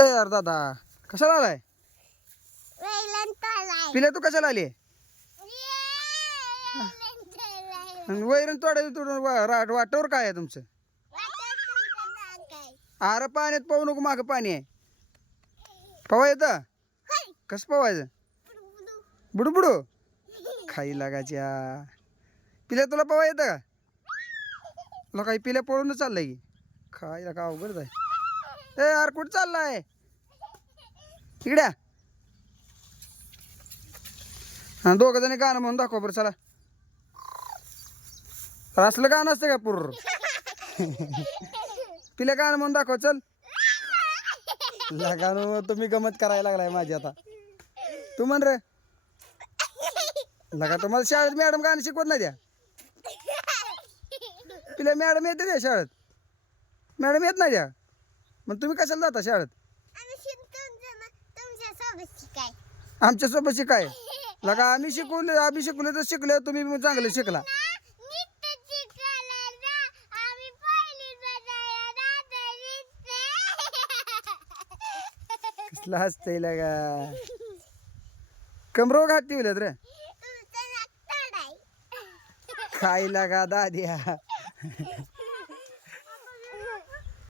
ए यार दादा कशाला आलाय? पिल्या तू कशाला आली? वैरण तोडायला वाटावर काय आहे तुमचं? अरे पाण्यात पाहू नको, मागं पाणी आहे. पवा येतं? कसं पवायचं? बुडू बुडू खाई लागायच्या. पिल्या तुला पवा येतं का? तुला काही पिल्या पळून चाललंय की खायला का अवघड आहे. ए यार कुठं चाललाय? इकड्या हा दोघं जणी गाणं म्हणून दाखवा बरं चला. असलं गाणं असतं का पूर्र? पिल्या गाणं म्हणून दाखव चल. गाणं तुम्ही गमत करायला लागलाय माझी आता. तू म्हण रे. लगा तुम्हाला शाळेत मॅडम गाणं शिकवत नाही द्या. पिल्या मॅडम येते द्या शाळेत? मॅडम येत नाही द्या. मग तुम्ही कशाला जाता शाळेत? आमच्यासोबत शिकाय लगा आम्ही शिकवले तर शिकले, तुम्ही मग चांगले शिकला. कसला हसतय लगा. कमरोग हात ठेवलेत रे खायला का दाद्या.